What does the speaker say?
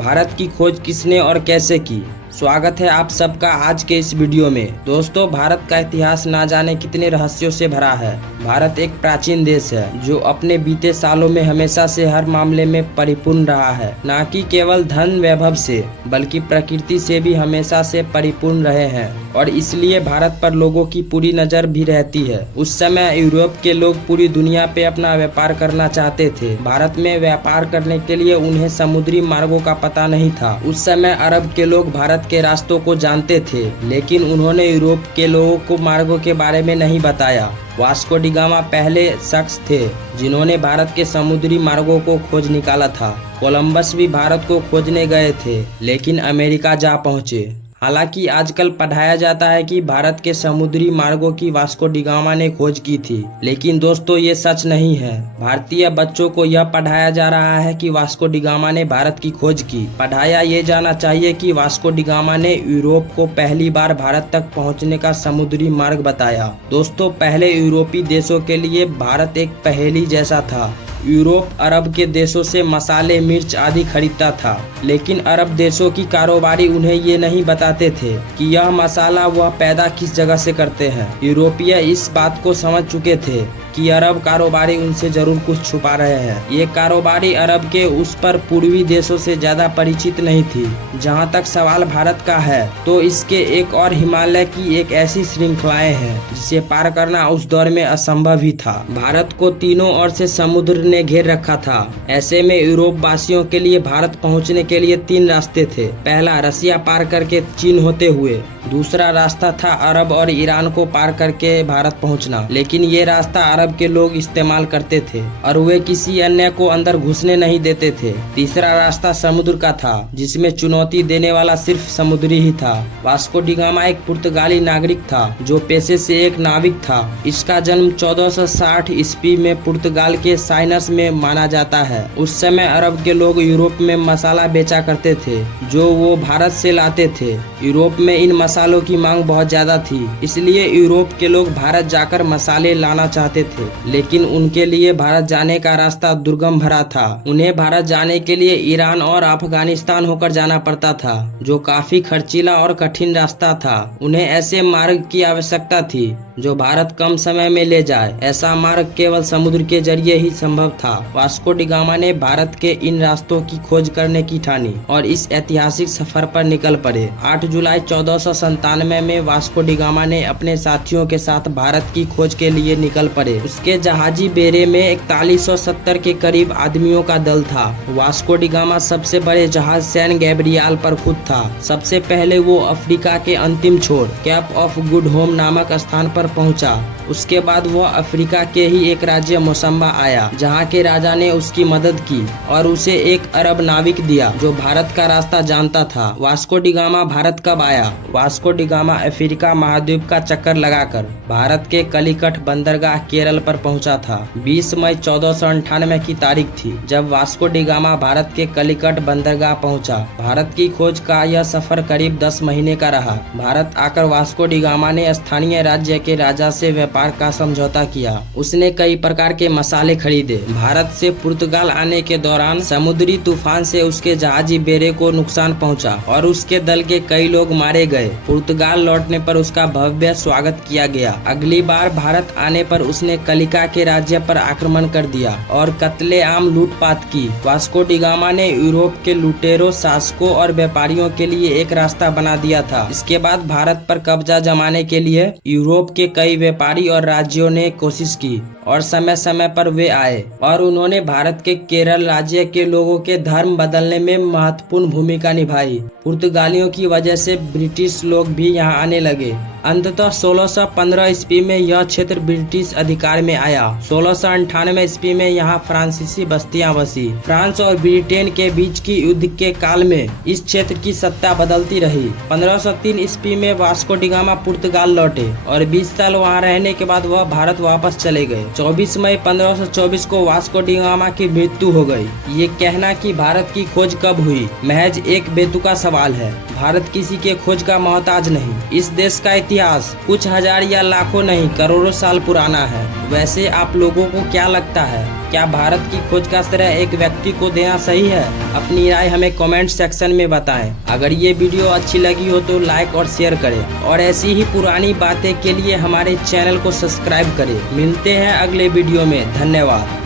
भारत की खोज किसने और कैसे की। स्वागत है आप सबका आज के इस वीडियो में। दोस्तों, भारत का इतिहास ना जाने कितने रहस्यों से भरा है। भारत एक प्राचीन देश है जो अपने बीते सालों में हमेशा से हर मामले में परिपूर्ण रहा है। न कि केवल धन वैभव से बल्कि प्रकृति से भी हमेशा से परिपूर्ण रहे हैं और इसलिए भारत पर लोगों की पूरी नजर भी रहती है। उस समय यूरोप के लोग पूरी दुनिया पे अपना व्यापार करना चाहते थे। भारत में व्यापार करने के लिए उन्हें समुद्री मार्गों का पता नहीं था। उस समय अरब के लोग भारत के रास्तों को जानते थे, लेकिन उन्होंने यूरोप के लोगों को मार्गों के बारे में नहीं बताया। वास्को डी गामा पहले शख्स थे जिन्होंने भारत के समुद्री मार्गों को खोज निकाला था। कोलंबस भी भारत को खोजने गए थे, लेकिन अमेरिका जा पहुंचे। हालांकि आजकल पढ़ाया जाता है कि भारत के समुद्री मार्गों की वास्को डी गामा ने खोज की थी, लेकिन दोस्तों ये सच नहीं है। भारतीय बच्चों को यह पढ़ाया जा रहा है कि वास्को डी गामा ने भारत की खोज की। पढ़ाया ये जाना चाहिए कि वास्को डी गामा ने यूरोप को पहली बार भारत तक पहुंचने का समुद्री मार्ग बताया। दोस्तों, पहले यूरोपीय देशों के लिए भारत एक पहेली जैसा था। यूरोप अरब के देशों से मसाले, मिर्च आदि खरीदता था, लेकिन अरब देशों की कारोबारी उन्हें ये नहीं बताते थे कि यह मसाला वह पैदा किस जगह से करते हैं। यूरोपीय इस बात को समझ चुके थे कि अरब कारोबारी उनसे जरूर कुछ छुपा रहे हैं। ये कारोबारी अरब के उस पर पूर्वी देशों से ज्यादा परिचित नहीं थी। जहाँ तक सवाल भारत का है, तो इसके एक और हिमालय की एक ऐसी श्रृंखलाएं हैं जिसे पार करना उस दौर में असंभव ही था। भारत को तीनों ओर से समुद्र ने घेर रखा था। ऐसे में यूरोप वासियों के लिए भारत पहुँचने के लिए 3 रास्ते थे। पहला, रसिया पार करके चीन होते हुए। दूसरा रास्ता था अरब और ईरान को पार करके भारत पहुंचना, लेकिन ये रास्ता अरब के लोग इस्तेमाल करते थे और वे किसी अन्य को अंदर घुसने नहीं देते थे। तीसरा रास्ता समुद्र का था, जिसमें चुनौती देने वाला सिर्फ समुद्री ही था। वास्को डी गामा एक पुर्तगाली नागरिक था जो पेशे से एक नाविक था। इसका जन्म 1460 ईस्वी में पुर्तगाल के साइनस में माना जाता है। उस समय अरब के लोग यूरोप में मसाला बेचा करते थे जो वो भारत से लाते थे। यूरोप में इन मसालों की मांग बहुत ज्यादा थी, इसलिए यूरोप के लोग भारत जाकर मसाले लाना चाहते थे, लेकिन उनके लिए भारत जाने का रास्ता दुर्गम भरा था। उन्हें भारत जाने के लिए ईरान और अफगानिस्तान होकर जाना पड़ता था, जो काफी खर्चीला और कठिन रास्ता था। उन्हें ऐसे मार्ग की आवश्यकता थी जो भारत कम समय में ले जाए। ऐसा मार्ग केवल समुद्र के जरिए ही संभव था। वास्को डी गामा ने भारत के इन रास्तों की खोज करने की ठानी और इस ऐतिहासिक सफर पर निकल पड़े। 8 जुलाई 1497 में वास्को डी गामा ने अपने साथियों के साथ भारत की खोज के लिए निकल पड़े। उसके जहाजी बेड़े में 4170 के करीब आदमियों का दल था। वास्को डी गामा सबसे बड़े जहाज सैन गैब्रियल पर खुद था। सबसे पहले वो अफ्रीका के अंतिम छोर कैप ऑफ गुड होम नामक स्थान पर पहुंचा। उसके बाद वह अफ्रीका के ही एक राज्य मोसम्बा आया, जहां के राजा ने उसकी मदद की और उसे एक अरब नाविक दिया जो भारत का रास्ता जानता था। वास्को डी गामा भारत कब आया? वास्को डी गामा अफ्रीका महाद्वीप का चक्कर लगाकर भारत के कलिकट बंदरगाह केरल पर पहुंचा था। 20 मई 1498 की तारीख थी जब वास्को डी गामा भारत के कलिकट बंदरगाह पहुंचा। भारत की खोज का यह सफर करीब 10 महीने का रहा। भारत आकर वास्को डी गामा ने स्थानीय राज्य के राजा से व्यापार का समझौता किया। उसने कई प्रकार के मसाले खरीदे। भारत से पुर्तगाल आने के दौरान समुद्री तूफान से उसके जहाजी बेड़े को नुकसान पहुंचा और उसके दल के कई लोग मारे गए। पुर्तगाल लौटने पर उसका भव्य स्वागत किया गया। अगली बार भारत आने पर उसने कलिका के राज्य पर आक्रमण कर दिया और कत्लेआम लूटपाट की। वास्को डी गामा ने यूरोप के लुटेरों, शासकों और व्यापारियों के लिए एक रास्ता बना दिया था। इसके बाद भारत पर कब्जा जमाने के लिए यूरोप के कई व्यापारी और राज्यों ने कोशिश की और समय समय पर वे आए और उन्होंने भारत के केरल राज्य के लोगों के धर्म बदलने में महत्वपूर्ण भूमिका निभाई। पुर्तगालियों की वजह से ब्रिटिश लोग भी यहाँ आने लगे। अंततः 1615 ईस्वी में यह क्षेत्र ब्रिटिश अधिकार में आया। 1698 ईस्वी में यहाँ फ्रांसीसी बस्तियां बसी। फ्रांस और ब्रिटेन के बीच की युद्ध के काल में इस क्षेत्र की सत्ता बदलती रही। 1503 ईस्वी में वास्को डी गामा पुर्तगाल लौटे और 20 साल वहाँ रहने के बाद वह भारत वापस चले गए। 24 मई 1524 को वास्को डी गामा की मृत्यु हो गई। ये कहना कि भारत की खोज कब हुई महज एक बेतुका सवाल है। भारत किसी के खोज का मोहताज नहीं। इस देश का इतिहास कुछ हजार या लाखों नहीं, करोड़ों साल पुराना है। वैसे आप लोगों को क्या लगता है? क्या भारत की खोज का श्रेय एक व्यक्ति को देना सही है? अपनी राय हमें कमेंट सेक्शन में बताएं। अगर ये वीडियो अच्छी लगी हो तो लाइक और शेयर करें और ऐसी ही पुरानी बातें के लिए हमारे चैनल को सब्सक्राइब करें। मिलते हैं अगले वीडियो में। धन्यवाद।